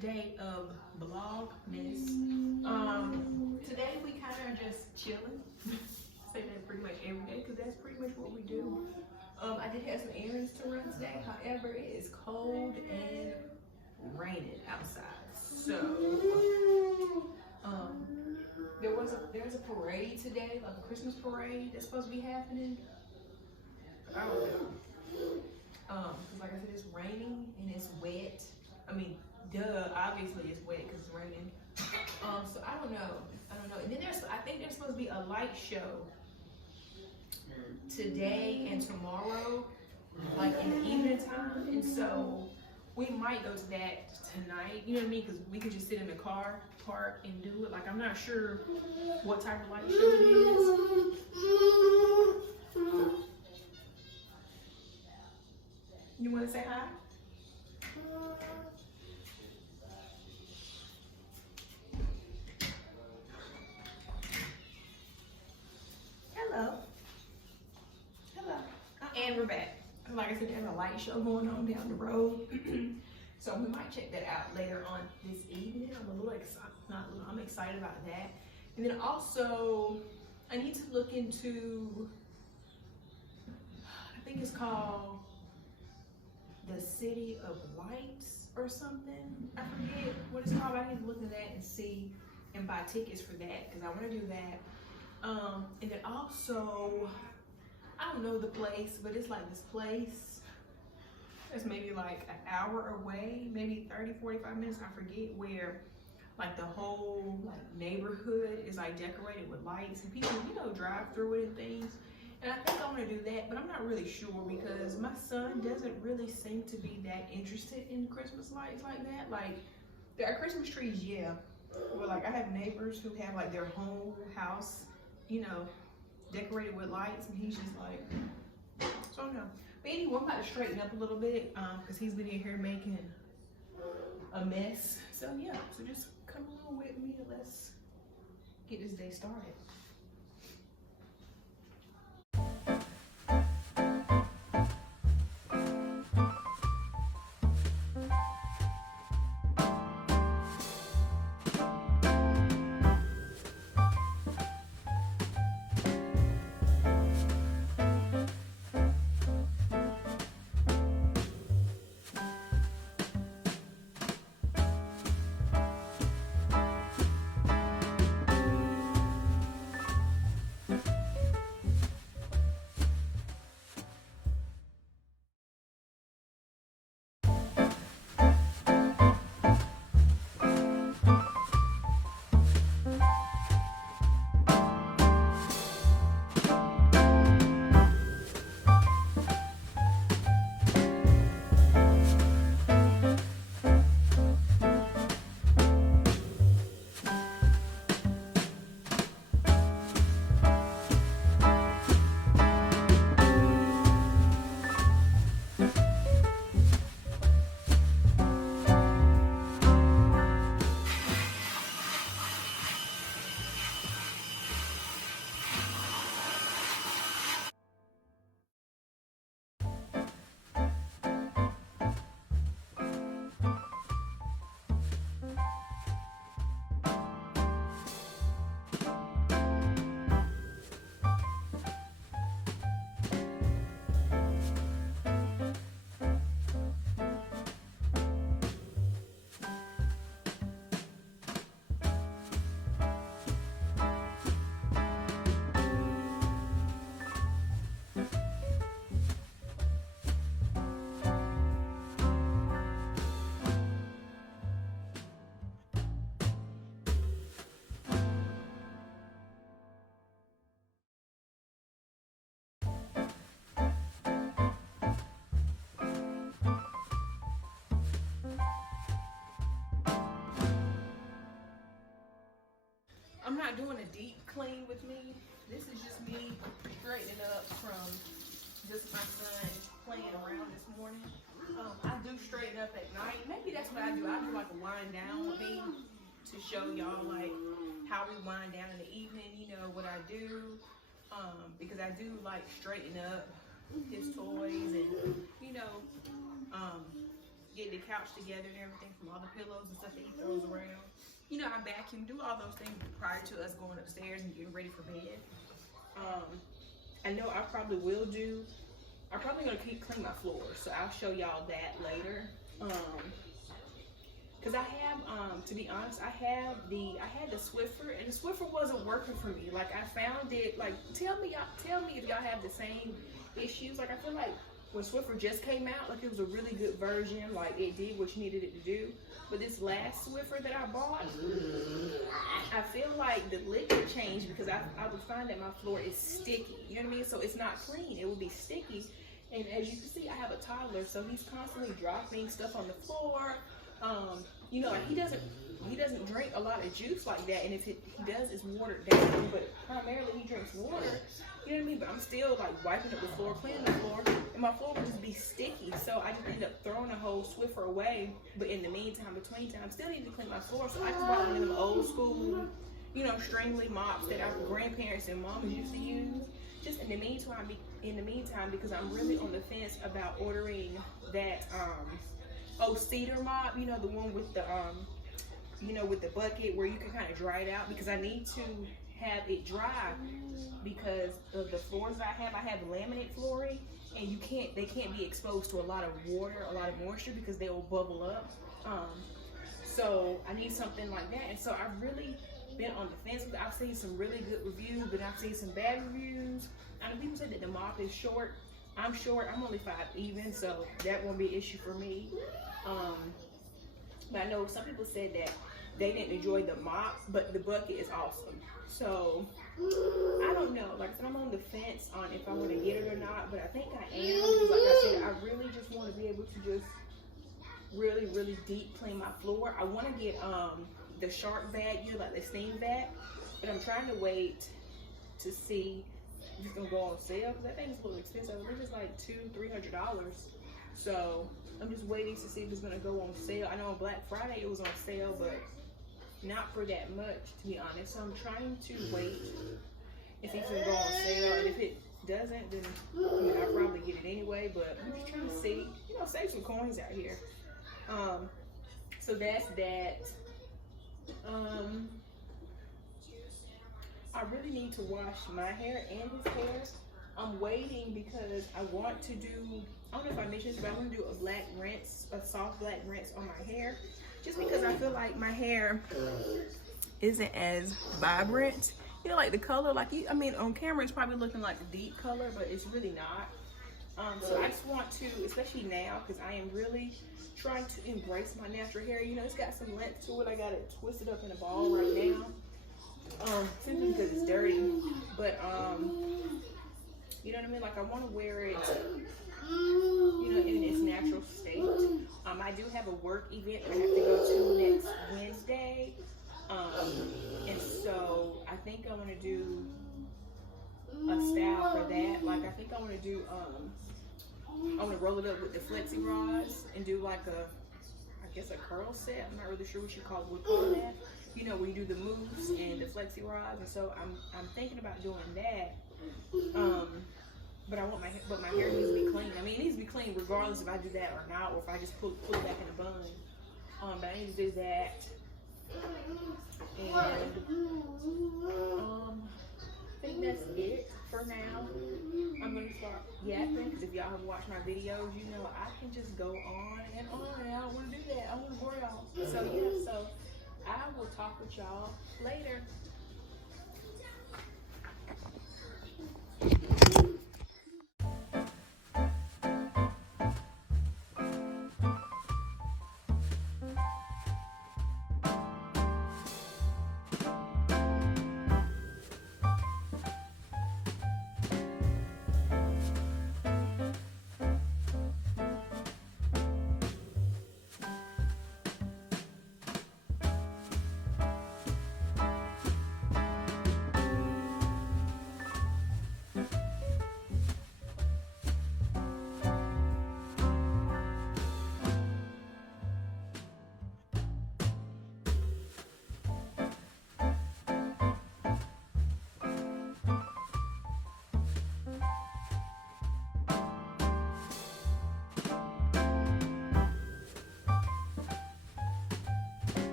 day of Vlogmas. Today we kind of just chilling. Say that pretty much every day because that's pretty much what we do. I did have some errands to run today. However, it is cold and raining outside. So there's a parade today, like a Christmas parade that's supposed to be happening. I don't know. Like I said, it's raining and it's wet. I mean, duh, obviously it's wet because it's raining. So I don't know. And then I think there's supposed to be a light show today and tomorrow, like in the evening time. And so we might go to that tonight, you know what I mean? Because we can just sit in the car, park, and do it. Like, I'm not sure what type of light show it is. You want to say hi? Hello. And we're back. Like I said, there's a light show going on down the road. So we might check that out later on this evening. I'm a little excited. I'm excited about that. And then also, I need to look into, I think it's called the City of Lights or something. I forget what it's called. I need to look into that and see and buy tickets for that because I want to do that. And then also, I don't know the place, but it's like this place that's maybe like an hour away, maybe 30, 45 minutes, I forget, where like the whole like neighborhood is like decorated with lights and people, you know, drive through it and things. And I think I want to do that, but I'm not really sure because my son doesn't really seem to be that interested in Christmas lights like that. Like, there are Christmas trees, yeah. But like, I have neighbors who have like their whole house, you know, decorated with lights, and he's just like, so no. But anyway, I'm about to straighten up a little bit because he's been in here making a mess. So yeah, so just come along with me and let's get this day started. I'm not doing a deep clean with me. This is just me straightening up from just my son playing around this morning. I do straighten up at night. Maybe that's what I do. I do like a wind down with me to show y'all like how we wind down in the evening, you know, what I do. Because I do like straighten up his toys and, you know, get the couch together and everything from all the pillows and stuff that he throws around. You know, I vacuum, do all those things prior to us going upstairs and getting ready for bed. I know I probably will do, I'm probably gonna clean my floors, so I'll show y'all that later. Cause I have, to be honest, I had the Swiffer, and the Swiffer wasn't working for me. Like, I found it, like, tell me if y'all have the same issues. Like, I feel like when Swiffer just came out, like, it was a really good version. Like, it did what you needed it to do. But this last Swiffer that I bought, I feel like the liquid changed, because I would find that my floor is sticky. You know what I mean? So it's not clean. It would be sticky. And as you can see, I have a toddler, so he's constantly dropping stuff on the floor. You know, he doesn't drink a lot of juice like that, and if he does, it's watered down. But primarily, he drinks water. You know what I mean? But I'm still like wiping up the floor, cleaning the floor, and my floor would just be sticky. So I just end up throwing the whole Swiffer away. But in the meantime, between time, still need to clean my floor. So I just bought one of them old school, you know, stringly mops that our grandparents and moms used to use. Just in the meantime, because I'm really on the fence about ordering that cedar mop, you know, the one with the you know, with the bucket where you can kind of dry it out, because I need to have it dry because of the floors that I have laminate flooring, and they can't be exposed to a lot of water, a lot of moisture, because they will bubble up. So I need something like that. And so I've really been on the fence. I've seen some really good reviews, but I've seen some bad reviews. I know people say that the mop is short. I'm short. I'm only 5 even, so that won't be an issue for me. But I know some people said that they didn't enjoy the mop, but the bucket is awesome. So I don't know. Like I said, I'm on the fence on if I want to get it or not, but I think I am, because like I said, I really just want to be able to just really, really deep clean my floor. I want to get the shark vac, you know, like the steam vac, but I'm trying to wait to see if it's gonna go on sale, because that thing's a little expensive. I think it's like $200-300. So I'm just waiting to see if it's gonna go on sale. I know on Black Friday it was on sale, but not for that much, to be honest. So I'm trying to wait and see if it's gonna go on sale, and if it doesn't, then I mean, I'll probably get it anyway. But I'm just trying to see, you know, save some coins out here. So that's that. I really need to wash my hair and his hair. I'm waiting because I want to do, I don't know if I mentioned this, but I want to do a black rinse, a soft black rinse on my hair. Just because I feel like my hair isn't as vibrant. You know, like the color, like I mean, on camera it's probably looking like a deep color, but it's really not. So I just want to, especially now, because I am really trying to embrace my natural hair. You know, it's got some length to it. I got it twisted up in a ball right now. Simply because it's dirty. But you know what I mean? Like, I want to wear it, you know, in its natural state. I do have a work event that I have to go to next Wednesday. And so I think I want to do a style for that. Like, I think I want to do, I want to roll it up with the flexi rods and do like I guess a curl set. I'm not really sure what you call that. You know, where you do the moves and the flexi rods. And so I'm thinking about doing that. But my hair needs to be clean. I mean, it needs to be clean regardless if I do that or not, or if I just pull it back in a bun. But I need to do that. And I think that's it for now. I'm gonna start yapping, because if y'all have watched my videos, you know I can just go on and on, and I don't want to do that. I want to bore y'all. So yeah, so I will talk with y'all later.